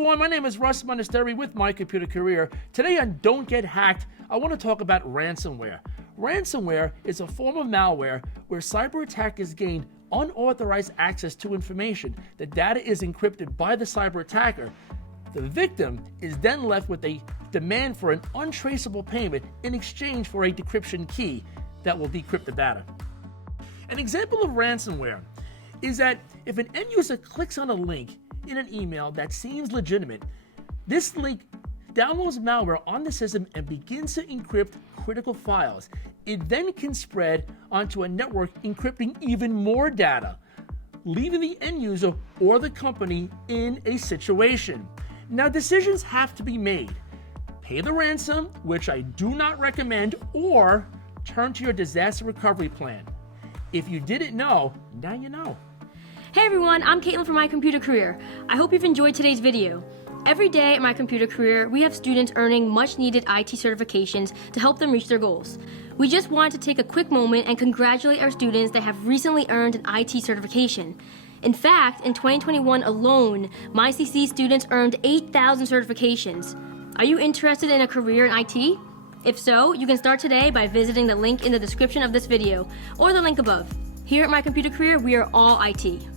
everyone, my name is Russ Monasteri with MyComputerCareer. Today on Don't Get Hacked, I want to talk about ransomware. Ransomware is a form of malware where cyber attackers gain unauthorized access to information. The data is encrypted by the cyber attacker. The victim is then left with a demand for an untraceable payment in exchange for a decryption key that will decrypt the data. An example of ransomware is that if an end user clicks on a link in an email that seems legitimate, this link downloads malware on the system and begins to encrypt critical files. It then can spread onto a network encrypting even more data, leaving the end user or the company in a situation. Now, decisions have to be made. Pay the ransom, which I do not recommend, or turn to your disaster recovery plan. If you didn't know, now you know. Hey everyone, I'm Caitlin from MyComputerCareer. I hope you've enjoyed today's video. Every day at MyComputerCareer, we have students earning much needed IT certifications to help them reach their goals. We just wanted to take a quick moment and congratulate our students that have recently earned an IT certification. In fact, in 2021 alone, MyCC students earned 8,000 certifications. Are you interested in a career in IT? If so, you can start today by visiting the link in the description of this video or the link above. Here at MyComputerCareer, we are all IT.